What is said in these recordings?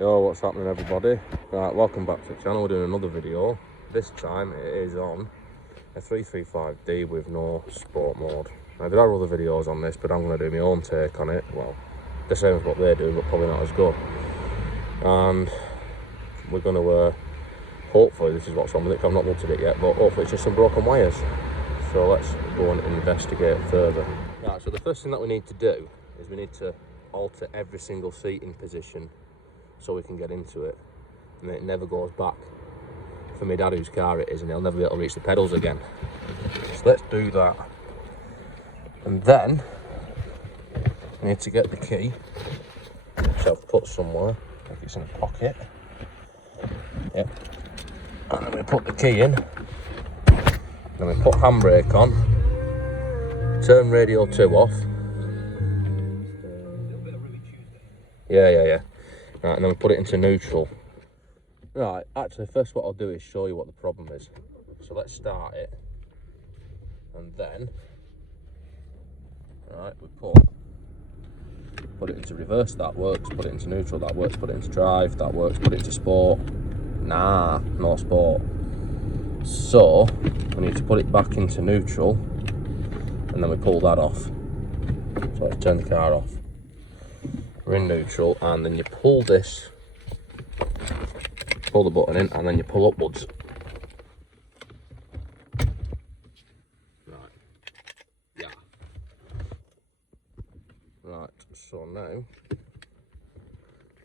Yo, what's happening everybody? Right, welcome back to the channel. We're doing another video. This time it is on a 335D with no sport mode. Now there are other videos on this, but I'm going to do my own take on it. Well, the same as what they do, but probably not as good. And we're going to, hopefully this is what's wrong with it, 'cause I've not looked at it yet, but hopefully it's just some broken wires. So let's go and investigate further. Right, so the first thing that we need to do is we need to alter every single seating position so we can get into it, and it never goes back. For my dad, whose car it is, and he'll never be able to reach the pedals again. So let's do that. And then we need to get the key, which I've put somewhere. I think it's in a pocket. Yep. And then we put the key in. Then we put handbrake on. Turn radio 2 off. Yeah. Right, and then we put it into neutral. Right, actually first what I'll do is show you what the problem is. So let's start it. And then, right, we put it into reverse, that works. Put it into neutral, that works. Put it into drive, that works. Put it into sport. Nah, no sport. So, we need to put it back into neutral. And then we pull that off. So let's turn the car off. We're in neutral, and then you pull this, pull the button in, and then you pull upwards. Right. Yeah. Right, so now we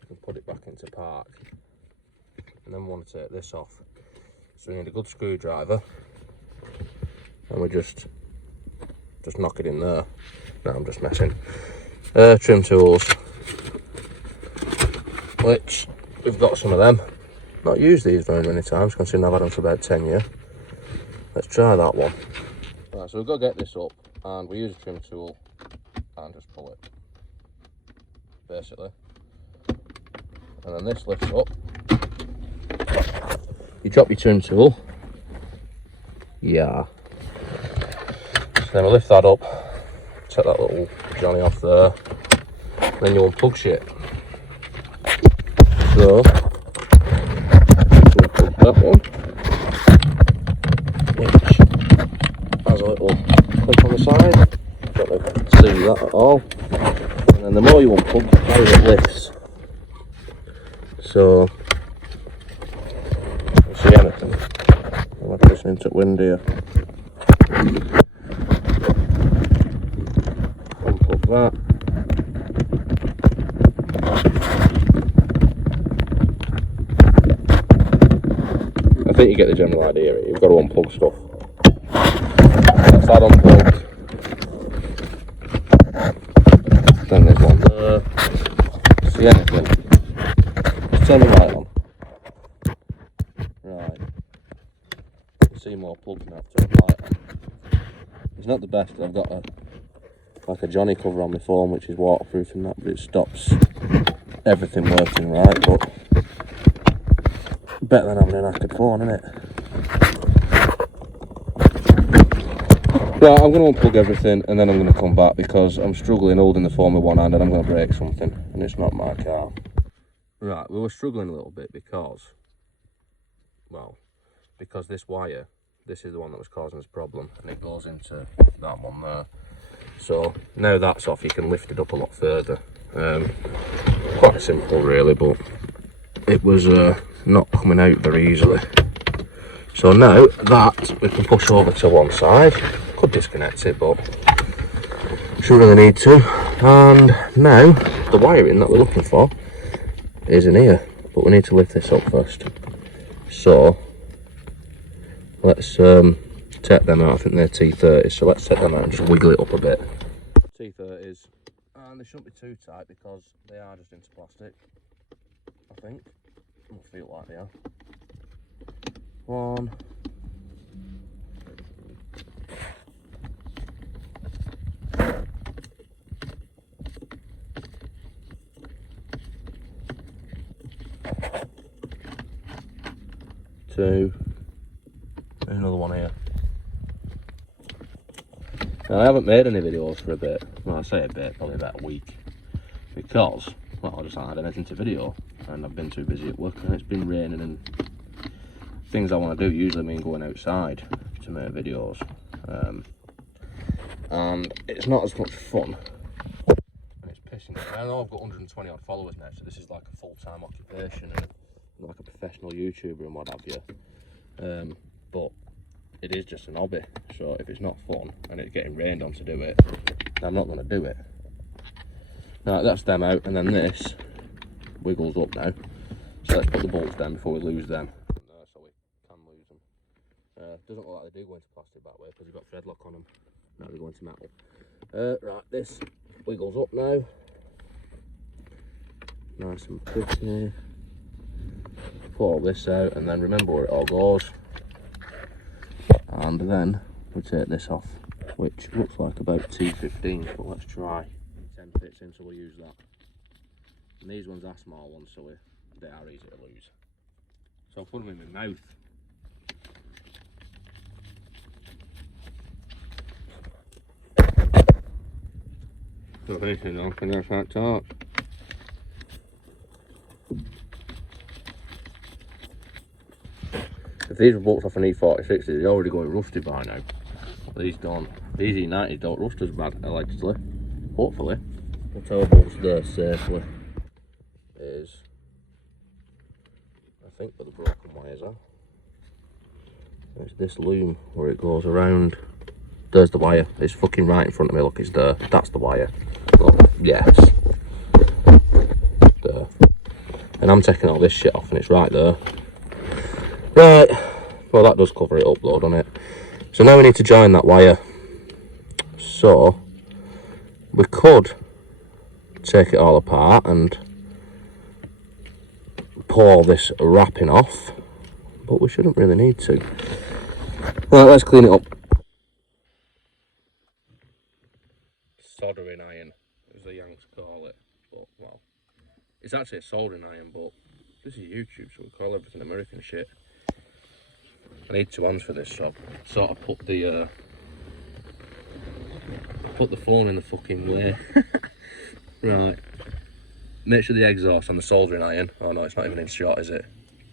can put it back into park. And then we want to take this off. So we need a good screwdriver, and we just knock it in there. No, I'm just messing. Trim tools, which we've got some of them. Not used these very many times, considering I've had them for about 10 years. Let's try that one. Right, so we've got to get this up, and we use a trim tool and just pull it, basically. And then this lifts up. You drop your trim tool. Yeah. So then we lift that up, take that little johnny off there, then you unplug shit. So, unplug that one, which has a little clip on the side. Don't know if you can see that at all. And then the more you unplug, the higher it lifts. So, you see anything? I'm not listening to wind here. Unplug that. I think you get the general idea. You've got to unplug stuff. That's that unplugged. Then there's one there. See anything? Just turn the light on. Right. You can see more plugs now. Turn the light on. It's not the best. I've got like a Johnny cover on my phone, which is waterproof and that, but it stops everything working right. But better than having an knackered phone, isn't it? Right, I'm going to unplug everything and then I'm going to come back because I'm struggling holding the phone with one hand and I'm going to break something, and it's not my car. Right, we were struggling a little bit because this wire, this is the one that was causing us a problem, and it goes into that one there. So now that's off, you can lift it up a lot further. Quite simple really, but it was not coming out very easily. So now that we can push over to one side, could disconnect it, but shouldn't really need to. And now the wiring that we're looking for is in here, but we need to lift this up first. So let's take them out. I think they're T30s, so let's take them out and just wiggle it up a bit. T30s, and they shouldn't be too tight because they are just into plastic, I think. It'll feel like they are. 1, 2, another one here. Now, I haven't made any videos for a bit. Well, I say a bit, probably about a week, because well, I just haven't had anything to video, and I've been too busy at work, and it's been raining, and things I want to do usually mean going outside to make videos, and it's not as much fun, and it's pissing me. I know I've got 120 odd followers now, so this is like a full-time occupation and like a professional YouTuber and what have you, but it is just an hobby. So if it's not fun and it's getting rained on to do it, I'm not going to do it. Right, that's them out, and then this wiggles up now, so let's put the bolts down before we lose them, so we can lose them. Doesn't look like they do go into plastic that way because we've got thread lock on them. Now they go into metal. Right, this wiggles up now, nice and pretty. Put all this out, and then remember where it all goes, and then we take this off, which looks like about 215, but let's try. 10 fits in, so we'll use that. And these ones are small ones, so they are easy to lose. So I'll put them in my mouth. Not anything else, can I start talk? If these were bolts off an E46, they're already going rusty by now. These don't. These E90s don't rust as bad, allegedly. Hopefully. What our bolts there safely is, I think where the broken wires are. There's this loom where it goes around. There's the wire. It's fucking right in front of me. Look, it's there. That's the wire. Oh, yes. There. And I'm taking all this shit off, and it's right there. Right. Well, that does cover it up, though, doesn't it? So now we need to join that wire. So we could take it all apart and pull all this wrapping off, but we shouldn't really need to. Right, let's clean it up. Soldering iron, as the Yanks call it, but well, it's actually a soldering iron, but this is YouTube, so we call everything American shit. I need two hands for this, so I sort of put the phone in the fucking way. Right. Make sure the exhaust on the soldering iron. Oh no, it's not even in shot, is it?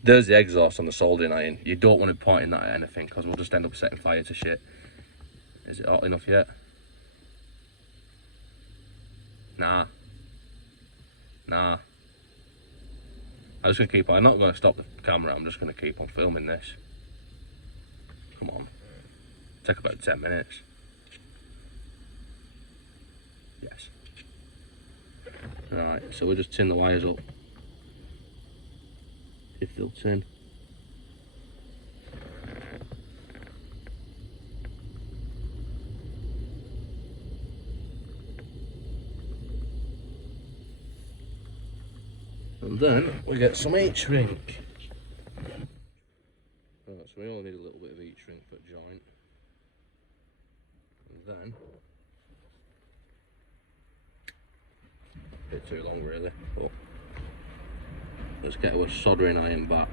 There's the exhaust on the soldering iron. You don't want to be pointing that at anything, because we'll just end up setting fire to shit. Is it hot enough yet? Nah. I'm just going to keep on. I'm not going to stop the camera. I'm just going to keep on filming this. Come on. Take about 10 minutes. Yes. Right, so we'll just tin the wires up. If they'll tin. And then we get some heat shrink. Right, so we only need a little bit of heat shrink for joint. And then, a bit too long really, but let's get our soldering iron back.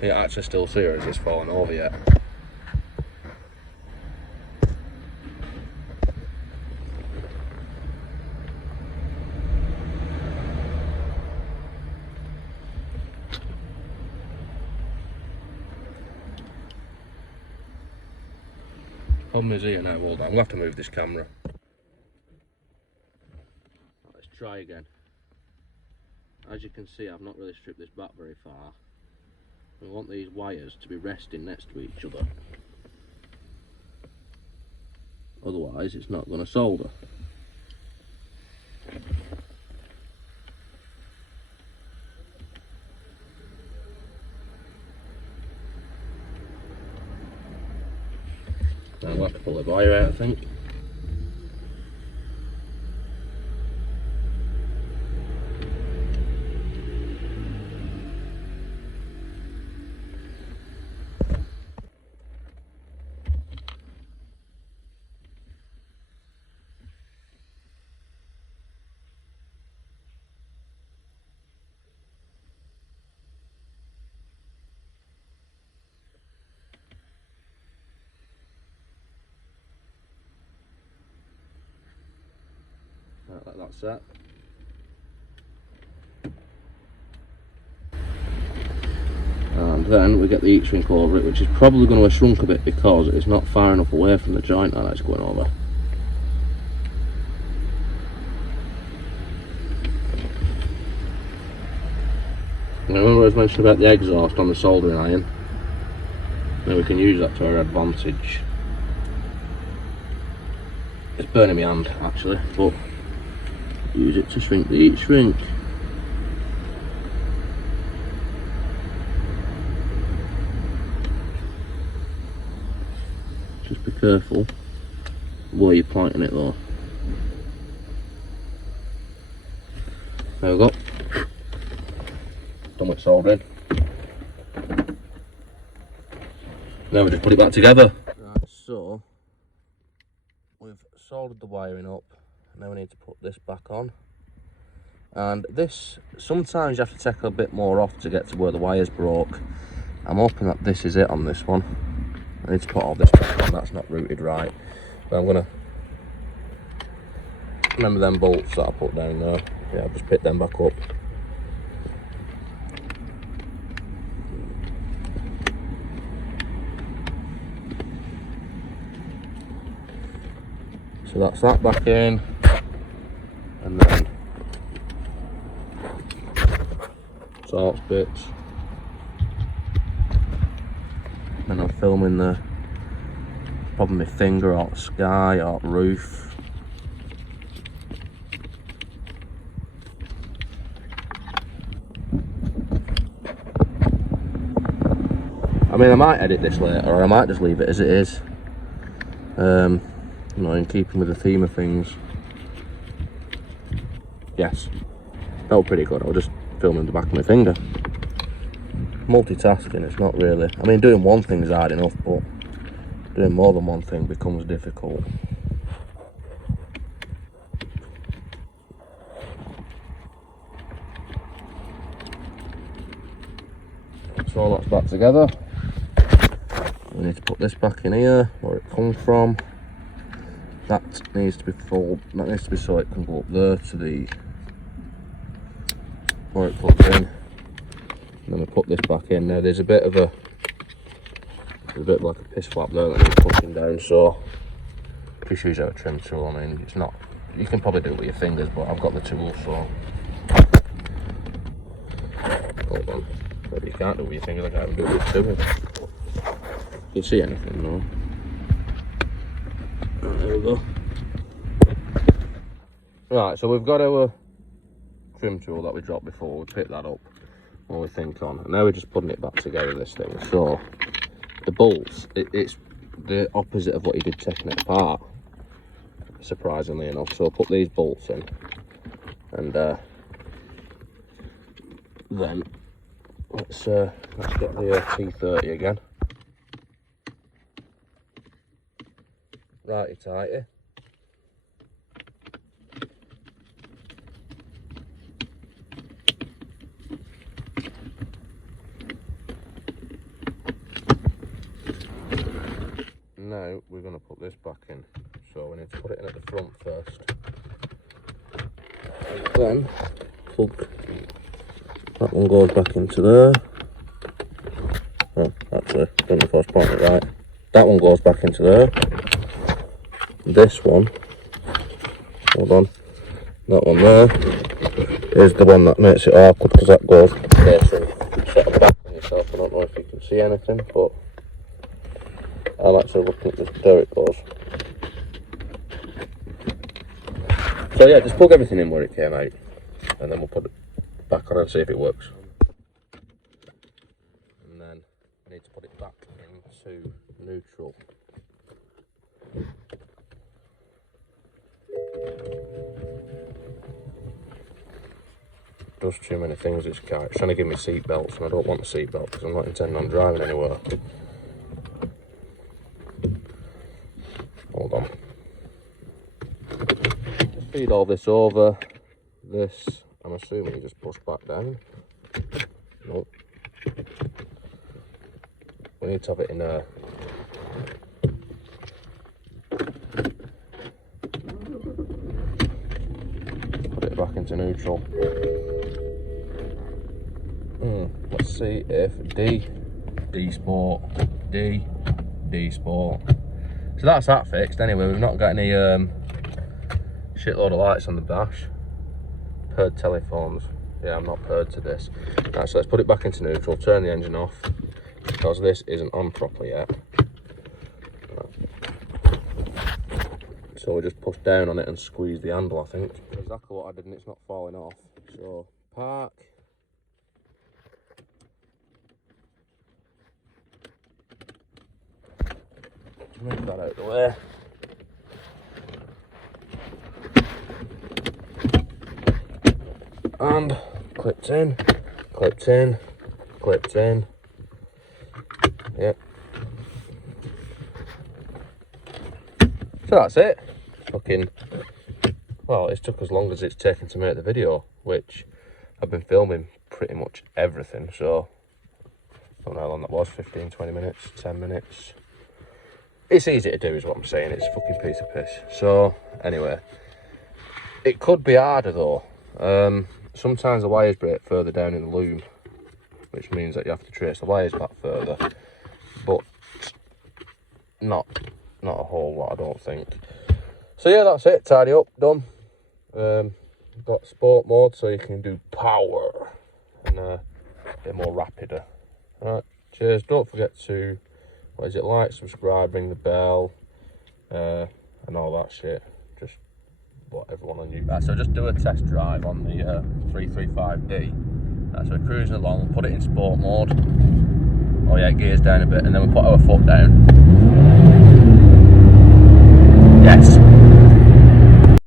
It actually still see her as it's falling over yet. Problem is here now, hold on, I'm going to have to move this camera. Let's try again. As you can see, I've not really stripped this back very far. We want these wires to be resting next to each other. Otherwise, it's not going to solder. Now we'll have to pull the wire out, I think. let that set. And then we get the heat shrink over it, which is probably going to shrunk a bit because it's not far enough away from the joint that it's going over. Now remember I was mentioning about the exhaust on the soldering iron? Now we can use that to our advantage. It's burning my hand actually, but use it to shrink the heat shrink. Just be careful where you're pointing it though. There we go. Done with soldering. Now we just put it back together. Right, so we've soldered the wiring up. Now we need to put this back on. And this, sometimes you have to take a bit more off to get to where the wires broke. I'm hoping that this is it on this one. I need to put all this back on, that's not routed right. But I'm gonna remember them bolts that I put down there. Yeah, I'll just pick them back up. So that's that back in, and then torch bits. And I'm filming the probably my finger or sky or roof. I mean, I might edit this later, or I might just leave it as it is. You know, in keeping with the theme of things. Yes, that was pretty good. I was just filming the back of my finger. Multitasking, it's not really. I mean, doing one thing is hard enough, but doing more than one thing becomes difficult. So that's back together. We need to put this back in here where it comes from. That needs to be full. That needs to be so it can go up there to the where it plugs in. And then we put this back in. Now there's a bit of like a piss flap there that needs pushing down. So just use our trim tool. I mean, it's not. You can probably do it with your fingers, but I've got the tool, so hold on. But you can't do it with your fingers. I can't do it with the tool. You can see anything, no? Right, there we go. Right, so we've got our trim tool that we dropped before. We picked that up when we think on, and now we're just putting it back together, this thing. So the bolts, it's the opposite of what you did taking it apart, surprisingly enough. So I'll put these bolts in, and then let's get the T30 again. Righty tighty. Now we're going to put this back in, so we need to put it in at the front first, and then plug that one goes back into there. Oh, actually, I don't know if I was pointing it right. That one goes back into there. This one, hold on, that one there is the one that makes it awkward because that goes facing sort of back on yourself. I don't know if you can see anything, but I'm actually looking at this, there it goes. So yeah, just plug everything in where it came out, and then we'll put it back on and see if it works. And then I need to put it back into neutral. Does too many things, this car. It's trying to give me seat belts, and I don't want a seat belt because I'm not intending on driving anywhere. Hold on. Just feed all this over. This, I'm assuming you just push back down. Nope. We need to have it in a into neutral. Let's see if D Sport, D Sport. So that's that fixed anyway. We've not got any shitload of lights on the dash. Paired telephones. Yeah, I'm not paired to this. Right, so let's put it back into neutral, turn the engine off, because this isn't on properly yet. So we just push down on it and squeeze the handle, I think. Exactly what I did, and it's not falling off. So park. Move that out of the way. And clipped in, clipped in, clipped in. Yep. So that's it. Fucking, well, it's took as long as it's taken to make the video, which I've been filming pretty much everything, so I don't know how long that was, 15, 20 minutes, 10 minutes. It's easy to do is what I'm saying, it's a fucking piece of piss. So, anyway, it could be harder though. Sometimes the wires break further down in the loom, which means that you have to trace the wires back further, but not a whole lot, I don't think. So yeah, that's it, tidy up, done. Got sport mode so you can do power and a bit more rapider. Alright, cheers, don't forget to, like, subscribe, ring the bell, and all that shit. Just what everyone on YouTube. Right, so just do a test drive on the 335D. Right, so we're cruising along, put it in sport mode. Oh yeah, it gears down a bit, and then we put our foot down.